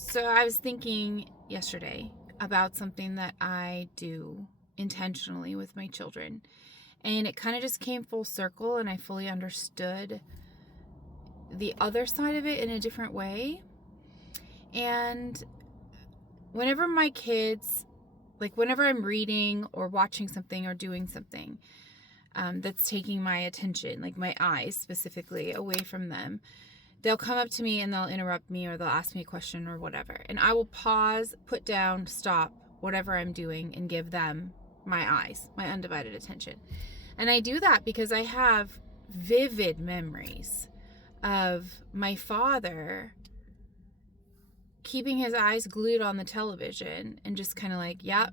So I was thinking yesterday about something that I do intentionally with my children. And it kind of just came full circle, and I fully understood the other side of it in a different way. And whenever my kids, like whenever I'm reading or watching something or doing something that's taking my attention, like my eyes specifically, away from them, they'll come up to me and they'll interrupt me or they'll ask me a question or whatever. And I will pause, put down, stop whatever I'm doing and give them my eyes, my undivided attention. And I do that because I have vivid memories of my father keeping his eyes glued on the television and just kind of like, yeah,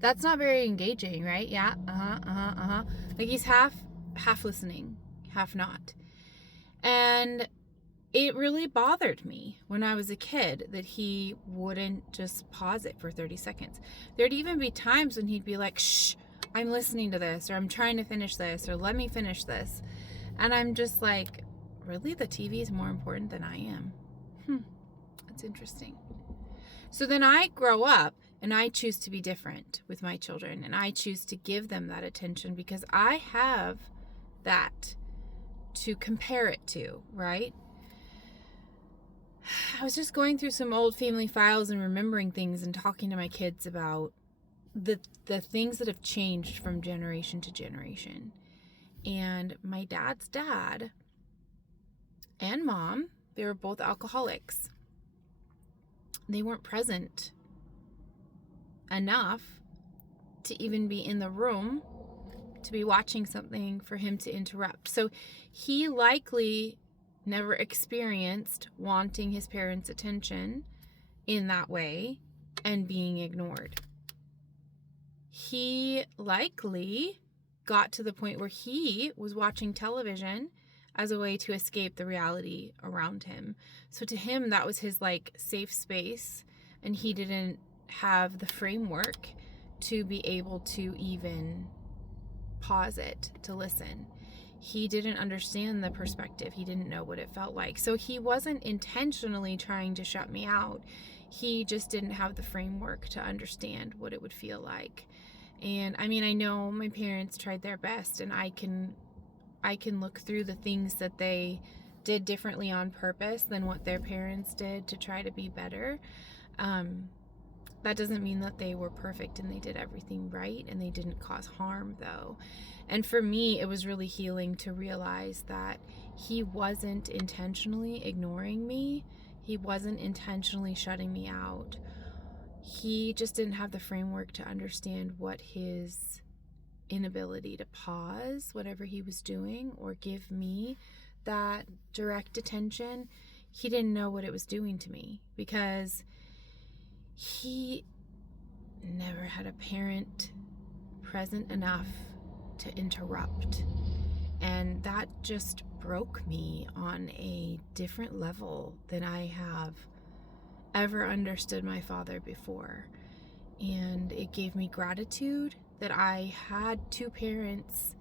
That's not very engaging, right? Yeah, Like he's half listening, half not. And it really bothered me when I was a kid that he wouldn't just pause it for 30 seconds. There'd even be times when he'd be like, shh, I'm listening to this, or I'm trying to finish this, or let me finish this. And I'm just like, really? The TV is more important than I am? That's interesting. So then I grow up and I choose to be different with my children, and I choose to give them that attention because I have that to compare it to, right? I was just going through some old family files and remembering things and talking to my kids about the things that have changed from generation to generation. And my dad's dad and mom, they were both alcoholics. They weren't present enough to even be in the room to be watching something for him to interrupt. So he likely never experienced wanting his parents' attention in that way and being ignored. He likely got to the point where he was watching television as a way to escape the reality around him. So to him, that was his like safe space, and he didn't have the framework to be able to even pause it to listen. He didn't understand the perspective. He didn't know what it felt like. So he wasn't intentionally trying to shut me out. He just didn't have the framework to understand what it would feel like. And I mean, I know my parents tried their best, and I can look through the things that they did differently on purpose than what their parents did to try to be better. That doesn't mean that they were perfect and they did everything right and they didn't cause harm, though. And for me, it was really healing to realize that he wasn't intentionally ignoring me. He wasn't intentionally shutting me out. He just didn't have the framework to understand what his inability to pause whatever he was doing or give me that direct attention, he didn't know what it was doing to me because he never had a parent present enough to interrupt. And that just broke me on a different level than I have ever understood my father before. And it gave me gratitude that I had two parents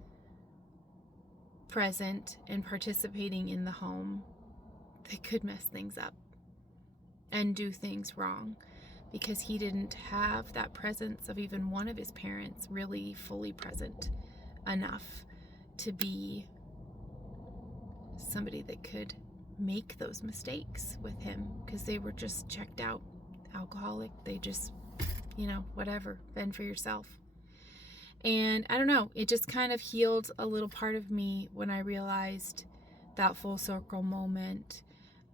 present and participating in the home that could mess things up and do things wrong, because he didn't have that presence of even one of his parents really fully present enough to be somebody that could make those mistakes with him, because they were just checked out, alcoholic. They just, whatever, fend for yourself. And I don't know, it just kind of healed a little part of me when I realized that full circle moment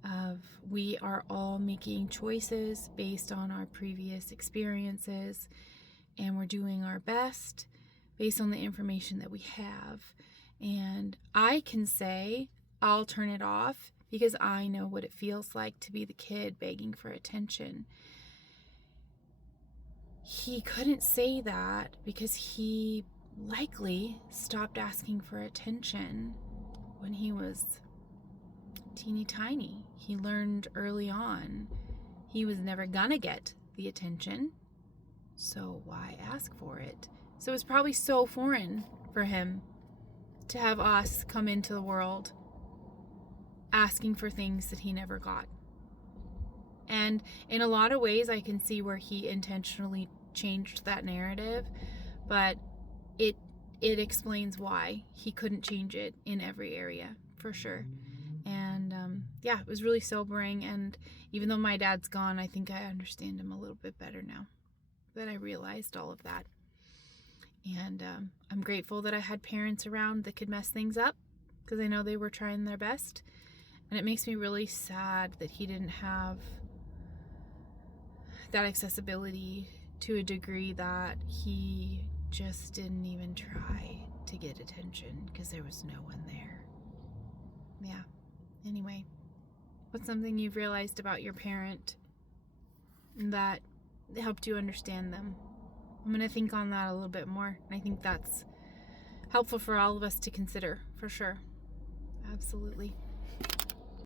of we are all making choices based on our previous experiences, and we're doing our best based on the information that we have. And I can say I'll turn it off because I know what it feels like to be the kid begging for attention. He couldn't say that because he likely stopped asking for attention when he was teeny tiny. He learned early on he was never gonna get the attention, so why ask for it? So it was probably so foreign for him to have us come into the world asking for things that he never got. And in a lot of ways, I can see where he intentionally changed that narrative, but it explains why he couldn't change it in every area, for sure. And yeah, it was really sobering. And even though my dad's gone, I think I understand him a little bit better now that I realized all of that. And I'm grateful that I had parents around that could mess things up, because I know they were trying their best. And it makes me really sad that he didn't have that accessibility to a degree that he just didn't even try to get attention because there was no one there. Yeah. Anyway, what's something you've realized about your parent that helped you understand them? I'm going to think on that a little bit more. And I think that's helpful for all of us to consider, for sure. Absolutely.